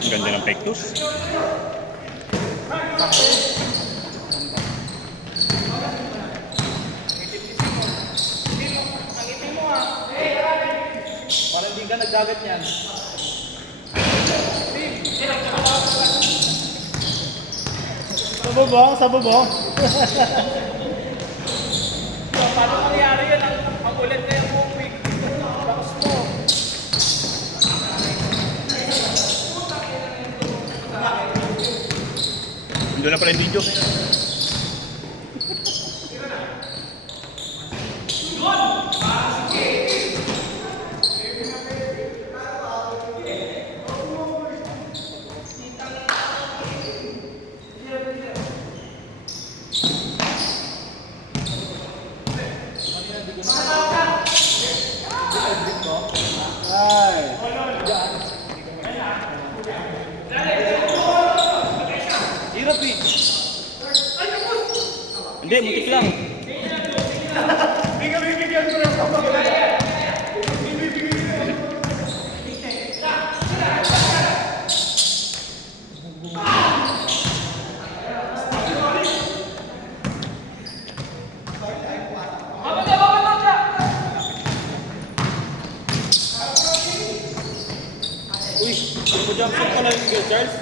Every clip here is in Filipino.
Ang ganda ng pectus. Parang hindi ka nagdagat niyan. Sa bubong, sa bubong. Paano mangyari yan? Ang ulit na yung buong week. Bakas mo. Doon na pala yung video. Ay. Hirap eh. Hindi, mutik lang. Uy, jump shot pala yung Miguel Charles.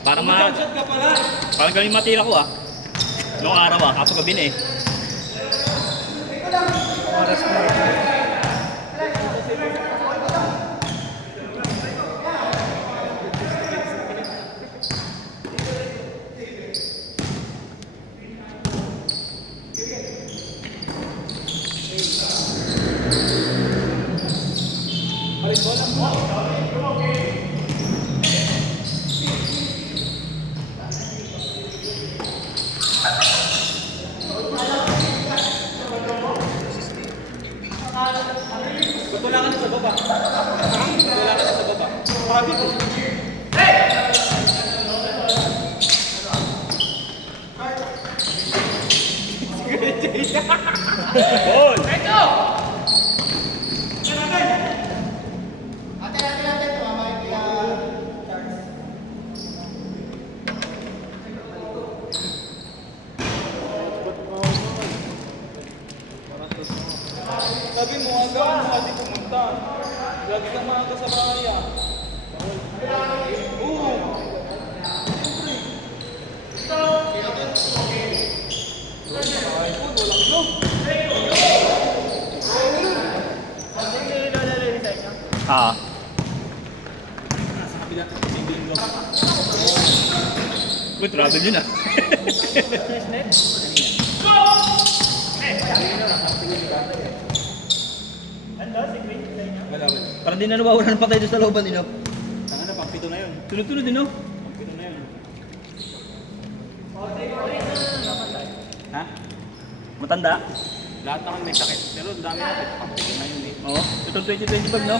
Parang Jump shot ka pala. parang galing matira ko ah. Noong araw ah, kaso gabi na eh. Oras mo. Ba't wala ka na sa baba? Ba't wala ka na sa baba? Pagod eh. Goal! Sabi mo, agawan mo hindi pumunta. Lagi kang maaga sa bahay ah. Oo. Ah. Uy, travel yun ah. Wala. Parang di na nawawala ng patay doon sa looban ninyo. Tanga na, pang pito na yun. Tunod-tunod din no? Pang pito na yun. Ha? Matanda? Lahat na kami may sakit. Pero ang dami natin. Pang pito na yun eh. Oo. Itong 2020 bag no?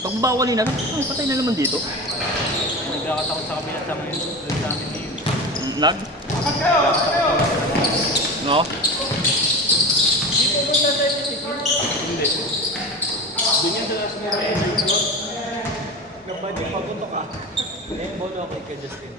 Pag bawalin na, ay patay na naman dito. Nagkakatakot sa kabila sa amin. Sa amin eh. Lag? No? Hindi. Doon yan sa last moment. Nabadyo pagunto ka. Eh, bono ako kay Justin.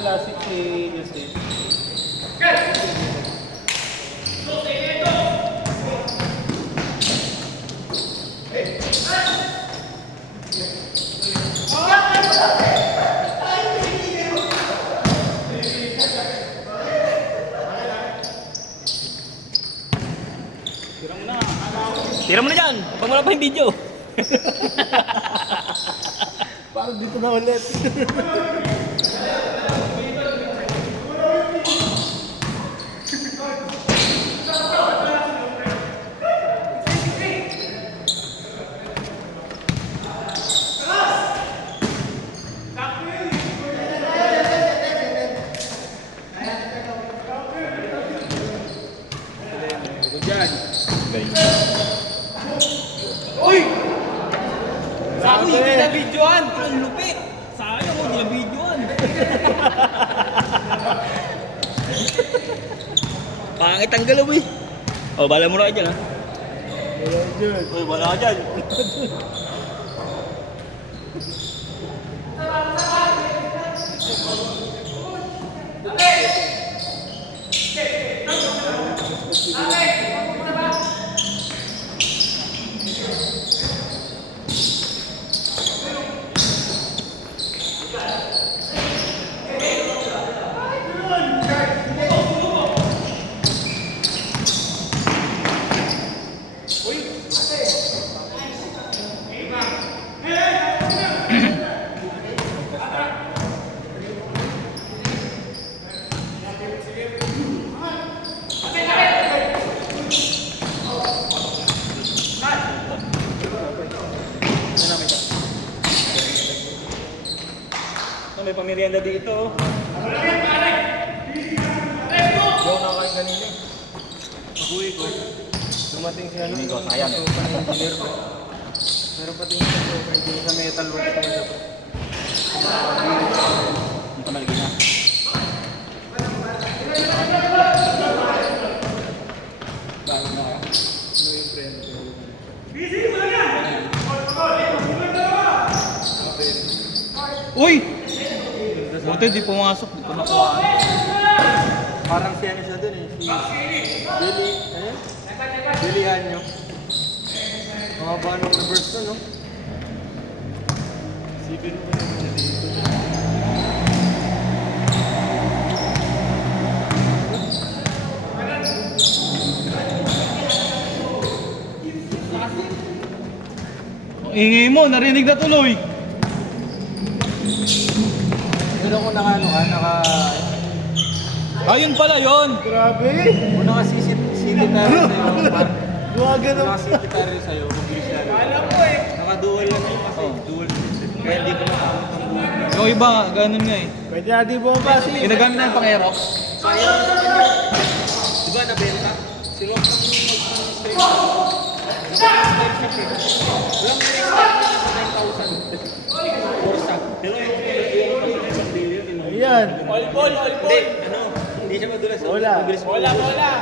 Last week si Justin. Tira mo na dyan! Pag wala pa yung video! Parang dito na ulit. Galing. Sa akin, hindi na videoan. Ang lupit. Sa akin ako, hindi na videoan. Pangit ang galaw eh. Oh, bala mo na kayo dyan ha. Wala dyan. Uy, bala ka dyan. May pamirienda dito. Yung nakain kanina. Pag-uwi ko. Dumating si ano. Hindi ko, sayang. Engineer ko. Meron pa din siya sa metal works naman siya. Hindi ka malagay na. Bakit na kaya? Ano yung friend ko? Uy! Buti di pumasok, di ko nakuhaan. Parang si ano siya dun eh. Si Billy. Eh? Billy Hanyo. Mga ba nung reverse to, no? Sipin mo na siya dito. Ang ingay mo, narinig na tuloy. Pero kung naka Ayun pala yun. Grabe! Kung naka-CCTV sa'yo, Duwaga Ano na. Naka-CCTV sa'yo, mabilis na. Alam mo eh. Naka-dual lang yun kasi. Dual system. Kaya hindi ko makamit ang dual. Yung iba, ganun nga eh. Pwede natin bumabas. Ginagamit na yung pang-aerox. Sayang sa kanya. Diba nabenta? Sino ang mag-stay? Walang na-expect na sa 9,000. Bursa. Pero yung billion. Ayan. All ball. Hindi siya madulas. Bola.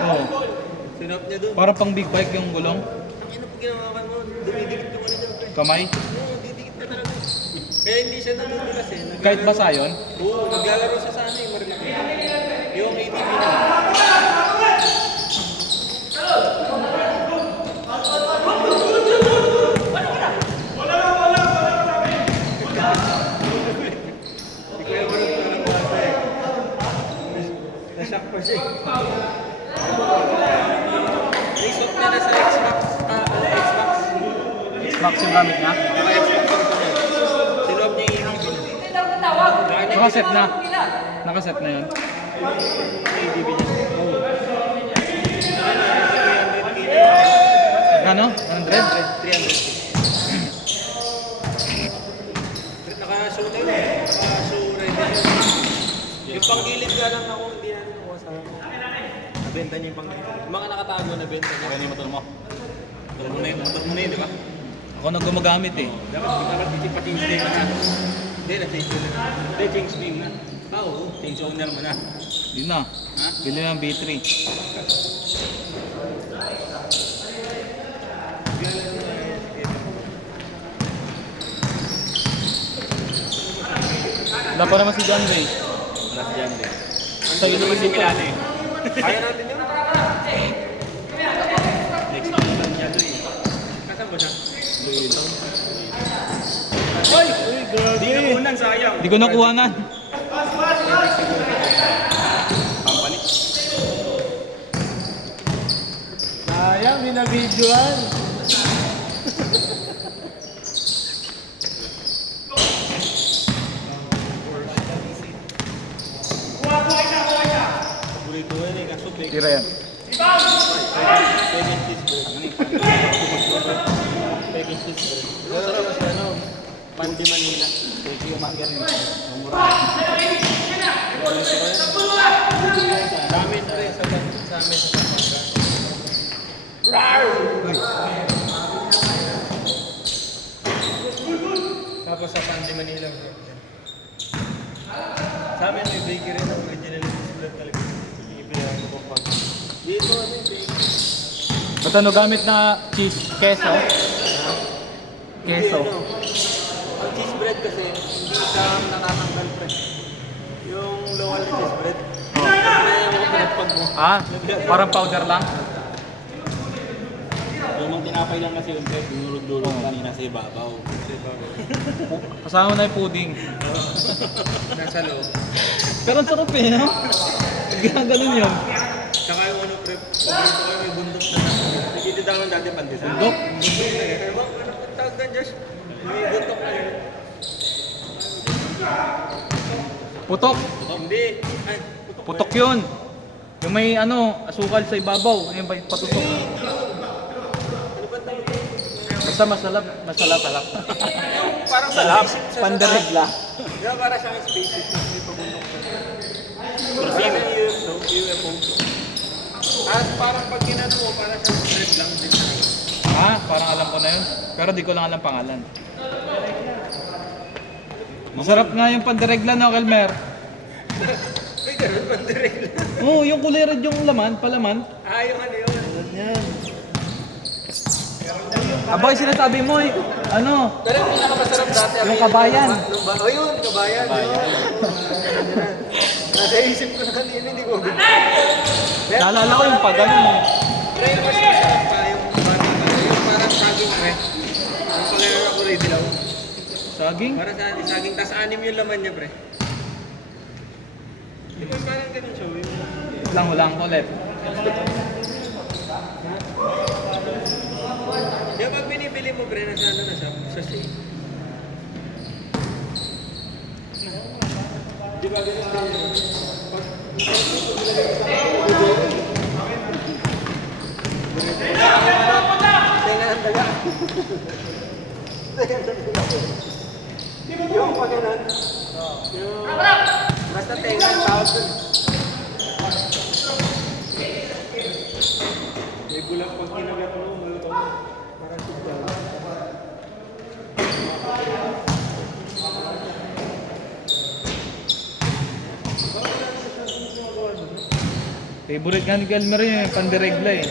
Oh. Sinop niya doon. Parang pang big bike yung gulong. Ang ina po ginawa mo, dumidikit ka kanina. Kamay. Oo, didikit ka talaga. Kaya hindi siya nadudulas eh. Kahit basa yun. Oo, naglalaro siya sa ano eh, Marilaki. Yung ATV niya. Si Kuya Barot parang bata eh. Na-shock pa siya eh. Resort niya na sa Xbox. Xbox. Xbox yung gamit niya. Naka-Xbox ang sunod. Sinuap niya yung ATV niya. Nakaset na. Nakaset na yun. ATV niya. Oo. Ano? 100? 300. Naka-show na yun. Naka-show rider yun. Yung panggilid ka lang ako, hindi na nakuha sa akin. Nabenta niya yung panggilid. Yung mga nakatago, nabenta niya. Okay na yung motor mo. Motor mo na yun, di ba? Ako nang gumagamit eh. Dapat pa-change name na. Hindi, na-change name na. Hindi, change name na. Oo, change owner mo na. Yun na. Bili ng B3. Wala pa naman si John Ray. Wala si John Ray. Sa'yo naman si Milano eh. Kaya natin yun. Next month lang niya doon eh. Kasan ba siya? Uy, grabe. Hindi na unan, sayang. Hindi ko nakuha na. Pampalit. Sayang, binabidyoan. Paborito yan eh, kaso play. Tira yan. Peking cheeseburger. Peking cheeseburger. Sarap mas ano, Pandi Manila. Pwede yung marker yun. Sa amin rin, sa amin sa Pampanga. Tapos sa Pandi Manila. Sa amin may bakery ng original cheese bread talaga. Ibilang ko pag. Dito ano yung bakery? Ba't ano gamit na cheese? Keso? Keso. Hindi, ano, ang cheese bread kasi hindi siya natatanggal pre. Yung local cheese bread. Kaya mo pinagpag mo. Ah, parang powder lang? Yung mga tinapay lang kasi yung pre, dinurog-durog kanina sa ibabaw. Kasama na yung pudding. Nasa loob. Pero ang sarap eh, no? Ganun yun. Tsaka yung ano pre, paborito ko may bundok na nagtitidaman dati pandesal. Bundok? Bundok na yun. Ano ang tawag doon Josh? May bundok na yun. Putok. Hindi. Ay, Putok yun. Yung may ano, asukal sa ibabaw. Ayun ba yung patutok? ano ba tawag doon? Basta masalap. Masalap. Parang salap. Panderegla. Di ba para siyang spaceship na may pabundok na. Para siyang UFO. UFO. Parang pag ginano mo, para siyang strip lang din. Ah, parang alam ko na yun. Pero di ko lang alam pangalan. Masarap nga yung panderegla, no, Kelmer? May ganun pa direct lang. Oo, yung kulay red yung laman, palaman. Ah, yung ano yun. Yan. Abay, sinasabi mo eh. Ano? Pero yung pinakamasarap dati. Yung kabayan. Oh, yun, kabayan. Nasa isip ko na kanina, hindi ko agad. Naalala ko yung pagano eh. Pero yung mas masarap pa yung parang yung parang saging pre. Yung pagkakaroon ako rin dilaw. Saging? Para sa saging, tas anim yung laman niya pre. Di ba parang ganun siya? Lang ulit. Di ba pag binibili mo pre, nasa ano na siya? Sa shake. Di ba ganun din? Tenga ng daga. Yung pag ganun. Yung... Basta tenga ang tawag dun. May bulang pag kinagat mo, malutong. Parang sugdan. Favorite nga ni Kelmer yun, yung panderegla eh.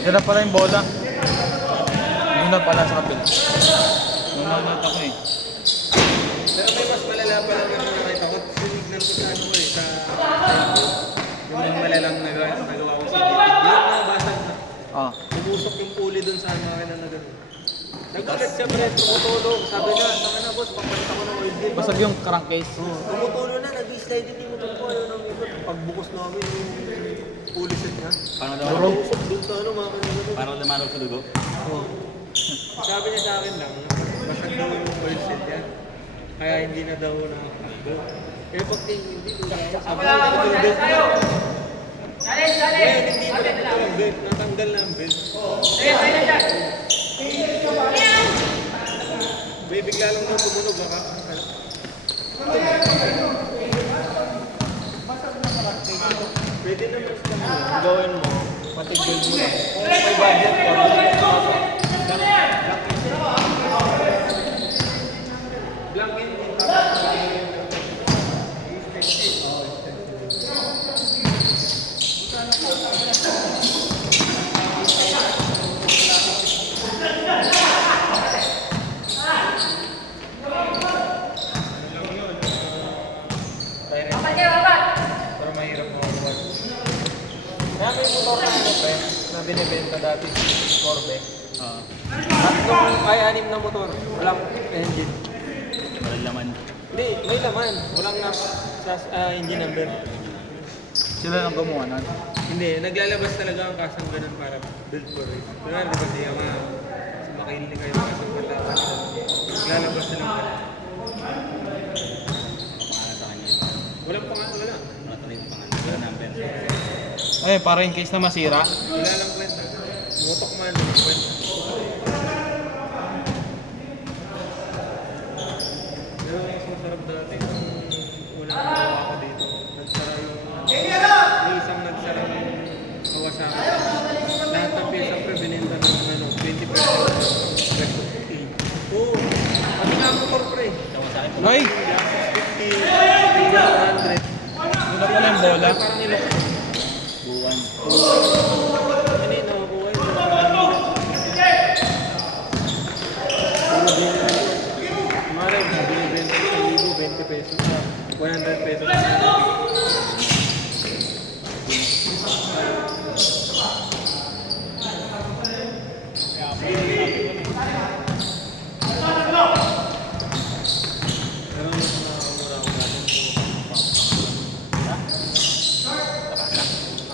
Diyan na pala yung bola. Muna pala sa kapil. Nununod ako eh. Pero may mas malala pa lang yung nakita ko. Sinignan ko sa ano ko eh, sa yung mga malalang nagawa ko sa video. Yung nabasag na. Ah. Tumusok yung puli dun sa ano akin na gano'n. Nagulat siya pre, tumutulog. Sabi na, saka na boss, papalit ako ng oil din. Basag yung crankcase. Tumutulog na, nag-slide din yung motor ko. Ayaw nang ikot. Pagbukos namin yung puli set niya. Paano daw? Tumusok dun sa ano mga kanina. Paano lumanok sa dugo? Oo. Sabi niya sa akin lang, basag daw yung oil set niya. Kaya hindi na daw nakakakbo. Eh pag hindi, sabi niya yung belt niya. Hindi na ito yung belt. Natanggal na ang belt. May bigla lang daw tumunog. Pwede naman siya gawin mo, patigil mo lang. Kung may budget ko, blanket din. Pero mahirap mo mag Kaya may motor na ano pre, na binibenta dati si Corbe. Tatlong ay anim na motor, walang engine. Walang laman. Hindi, may laman. Walang engine number. Sila lang gumawa nun. Hindi, naglalabas talaga ang kasang ganun para build for race. Kunwari, di ba siya sa makinig kayo kasang palaban. Naglalabas na lang ganun. Pangalan sa kanya. Walang pangalan, wala. Wala talaga yung pangalan. Wala number. Ay, para in case na masira. Wala lang kwenta. Motok man, walang kwenta. Pero mas masarap dati kung unang nagawa ko dito. Nagsara yung... May isang nagsara ng Kawasaki. Lahat ng pyesa pre, binenta ng 20 pesos. Oo. Pati nga motor pre. Kawasaki. Ay! Glasses 50, 100. Wala pala yung bola. Parang ilok. Buwan. Ano yun, nakukuha yun. Maray, binibenta ng 1,000, 20 pesos. 100 pesos. Pero mas nakamura ako natin po.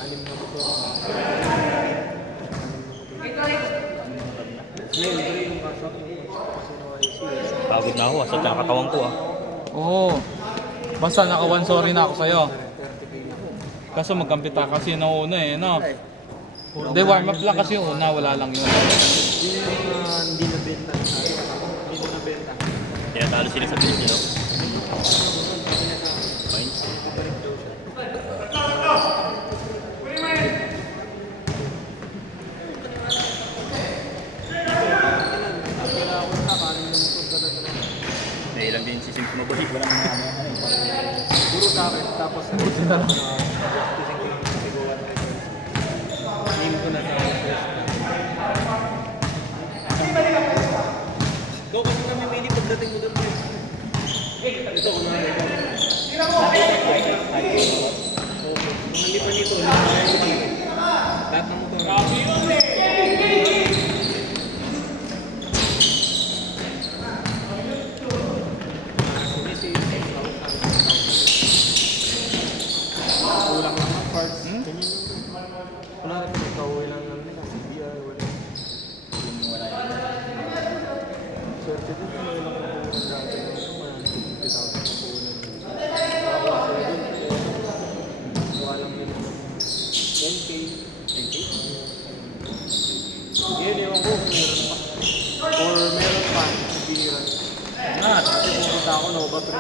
Alim na motor. Ngayon, libre yung pasok yung kasi na Pagod na ako. Sa katawan ko ah. Oo. Basta naka-one sorry na ako sa'yo. 30k na po. Kaso magkampita kasi yung nauna eh, no? Hindi, warm up lang kasi yung una, wala lang yun. Yun yung hindi nabenta na tayo. Hindi na nabenta. Tinatalo sila sa bilis nila. Sabi na sa akin, Points. ibalik daw siya. Wala ako na, kanin na motor talaga. Nailang din si Sim sumabalik. Walang ano eh. Puro sa akin, tapos buti na lang. Practicing ko yung sigawan na ito. Name ko na sa first time. Ikaw kasi na mamili pagdating mo doon. Ito, kunwari ito. Oo, kung nalipan nito, lahat ng motor. Kulang lang ang parts. Ganyan lang. Wala na ito, kauwi lang lang nila. CBI, wala. Wala yun. Swerte din kung wala lang ang puhunan dati na ito. Mga 50,000 ang puhunan. Nakakuha sila dun. Kuha lang nila ng 10K. 10K? Ngayon, ewan ko kung meron pa. Or meron pa. Bihira. Kasi pupunta ako, Nova Pro.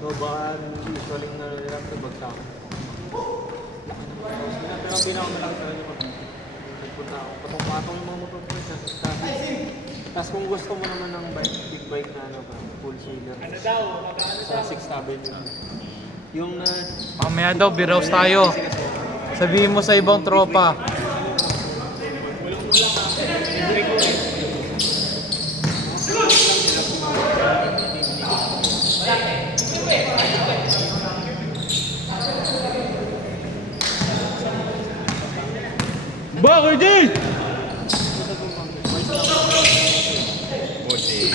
Nova, usually na nila ito, bagsak. Pero ginawa na lang talaga pag nagpunta ako. Patong-patong yung mga motor ko sa Tapos kung gusto mo naman ng bike, big bike na ano pa, full shader. Ano daw? Sa 6th Avenue. Yung na... Mamaya daw, biraws tayo. Sabihin mo sa ibang tropa. Bakit din? Bossy.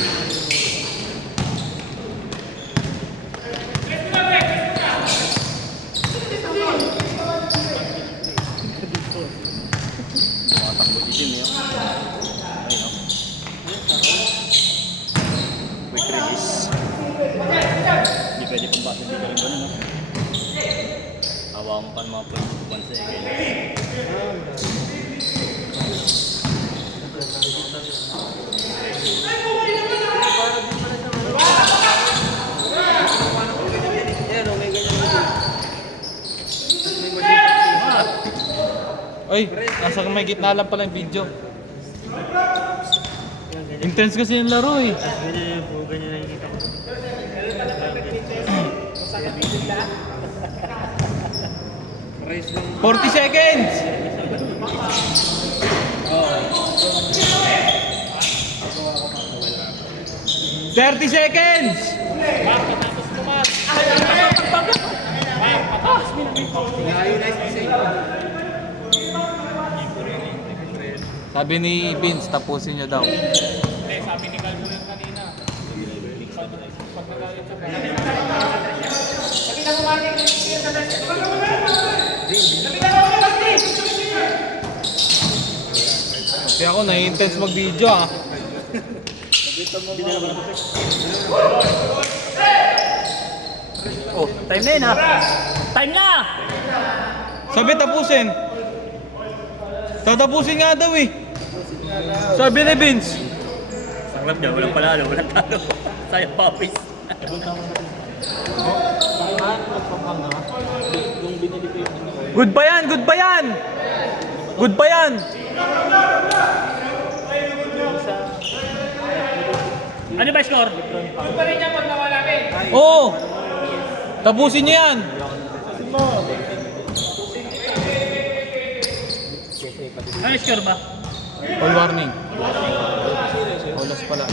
Tumatakbo si Jim yun. Ayun o. Quick release. Hindi pwede pang basa dito rin ganun, no? Hawa mo pa ng mga points to 1 second. Yan, may ganyan na din. Ay, nasa may gitna lang pala yung video. Intense kasi yung laro eh. Ganyan po, ganyan na yung kita ko. Race lang. 40 seconds! Oo. 30 seconds! Ngayon, nice design. Sabi ni Vince, tapusin nyo daw. Sabi Pag nagalit siya, Kaya ako nai-intense mag-video ah. Oh, time na yun ha. Time na! Sabi tapusin. Tatapusin nga daw eh. Sabi ni Vince. Sarap niya, walang panalo, walang talo. Sayang papis. Good ba yan? Good ba yan? Good ba yan? Ano ba score? Oo. Tapusin niyo yan. Ano score ba? All warning. Olas pala.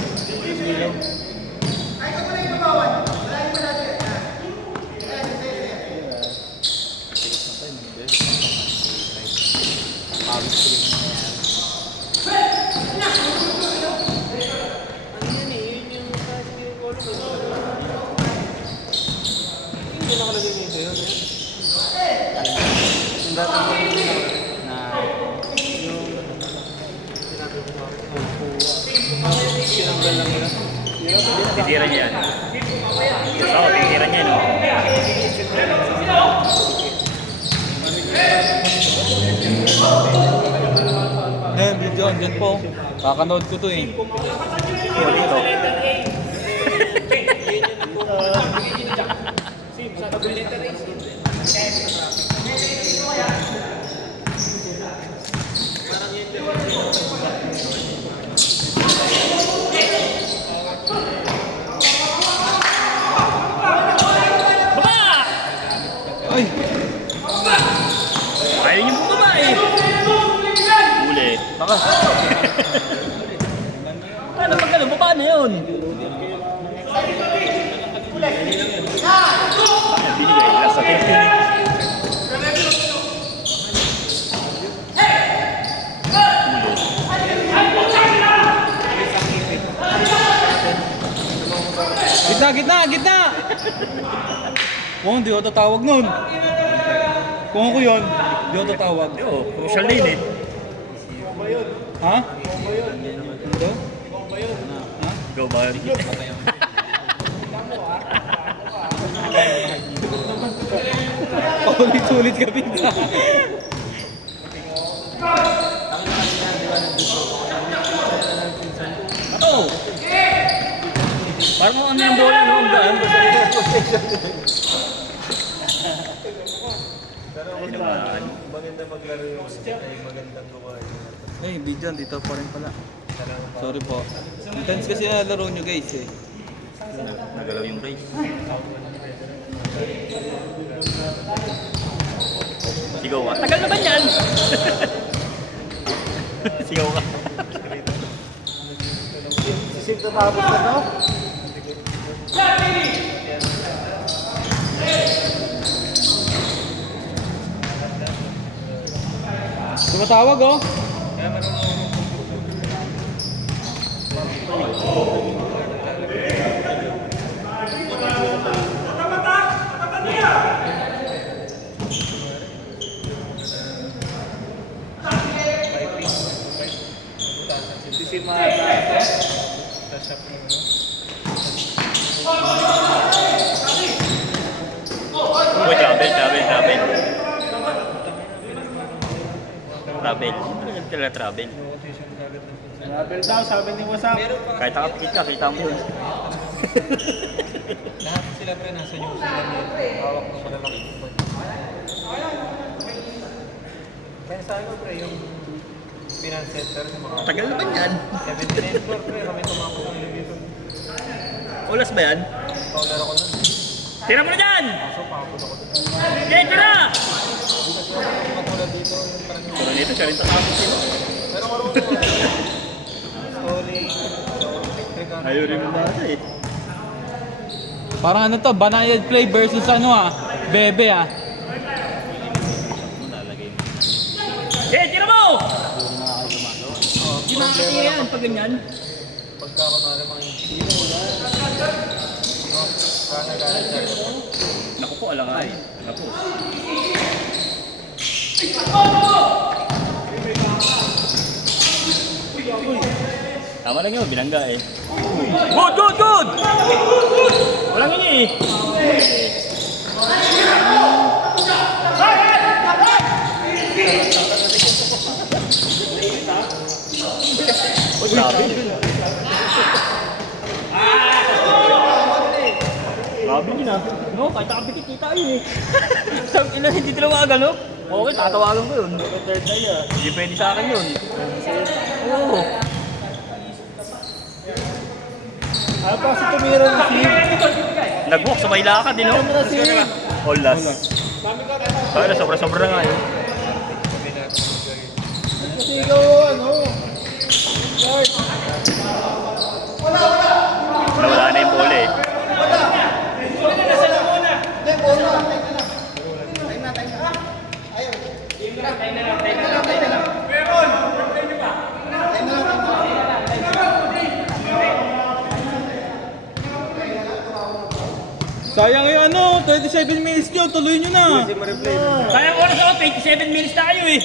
Titira niya yan. Gusto ako, titira niya no? Ayan, video. Andyan po. Kakanood ko to eh. Oh, dito. Ay! Ayaw niyo bumaba eh. Huli. Takas. Paano pag ano? Baba na yun. Binigay. Nasa 10. Gitna, gitna, gitna! Kung hindi ako tatawag nun. Kung ako yun, hindi ako tatawag. Oo, crucial lane eh. Ha? Hindi? Go ba? Paulit-ulit ka pinta. Oo! Parang ano yung bola no? Ang gaan. maganda maglaro yung magandang gawain. Ay, video, dito pa rin pala. Sorry po. Intense kasi na laro nyo guys eh. Nagalaw yung race. Sigaw ka. Tagal na ba yan? Sigaw ka. Sisinto tapos na to? Tumatawag oh. Si Mata. Sa shop mo. Uy, travel. Travel. Ano yung tila travel? Travel daw, sabi ni Wasap. Kahit nakapikit ka, kita mo yun. Lahat sila pre, nasa New Zealand yun. Hawak ng malalaki. Kaya sa ano pre, yung finance center sa mga Tagal na ba yan? 79 floor pre, kami tumakbo ng dito. Olas ba yan? Paular ako nun. Tira mo na dyan! Kaso pagod ako dun. Okay, tira! Matulad dito, yung parang yung... Pero dito siya rin tatapos sila. Pero marunong ako. Story, electric, ano. Ayaw rin mo bata eh. Parang ano to, Banayad Play versus ano ah, Bebe ah. Okay, tira mo! Di makakatira yan pag ganyan. Pagka kunwari mga hindi mo wala. Naku po, alangay. Naku. Tama lang yun, binangga eh. Good, good, good! Walang ini eh. Oh, grabe. Grabe yun ah. No, kahit nakapikit kita yun eh. Sabi ina, hindi tinawagan no? Okay, tatawagan ko yun. Third eye ah. Hindi pwede sa akin yun. Oo. Ano pa si tumira ng Sim? Nag-walk sa may lakad din no? Ano na Sim? All last. Kaya sobra-sobra nga yun. Kasi ikaw ano? Guard. Nawala na yung bola eh. Sayang yung ano, 27 minutes nyo, tuloy nyo na. Sayang oras ako, 27 minutes na kayo eh.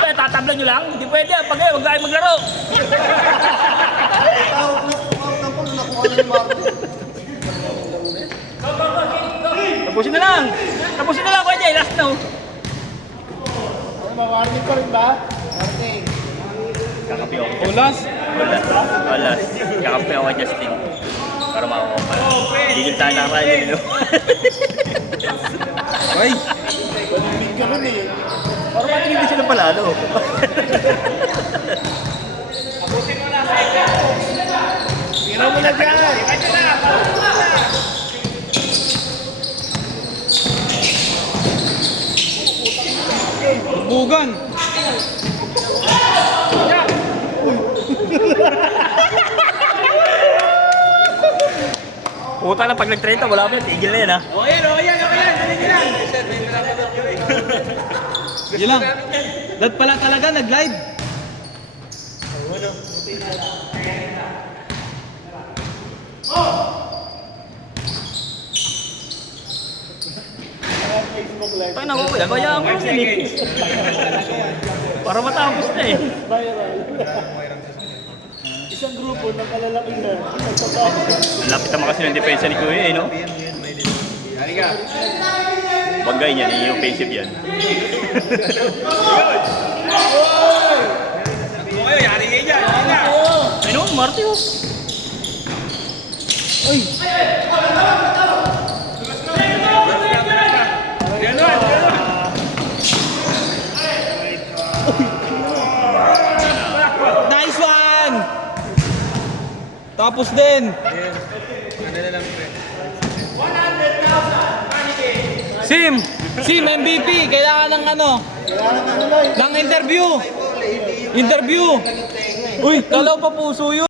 Kaya tatablan nyo lang, hindi pwede. Pag kayo, huwag kayo maglaro. Tapusin na lang. Tapusin na lang, pwede. Last na oh. Warning pa rin ba? Warning. Kakapi ako. Ulas. Wala. Kakapi ako kay Justin. Para makakuha pa. Gigil tayo na kayo nilo. Ay, Palimig ka nun eh. Para matigil din sila palalo. Tira mo na dyan. bugan. Puta lang, pag nag-30, wala pa yan. Tigil na yan ha. Yun lang. That pala talaga, nag-live. Facebook live. Tayo na ko yan. Bayaan ko yan eh. Para matapos na eh. Viral. Isang grupo ng kalalaki na. Lapit naman kasi ng depensa ni Kuya eh, no? Bagay niyan, yung offensive yan. Ay no, Marty oh. Uy! Nice one! Tapos din. Ano na lang pre? Sim! Sim, MVP! Kailangan ng ano? Ng interview! Interview! Uy, kalaw pa puso yun!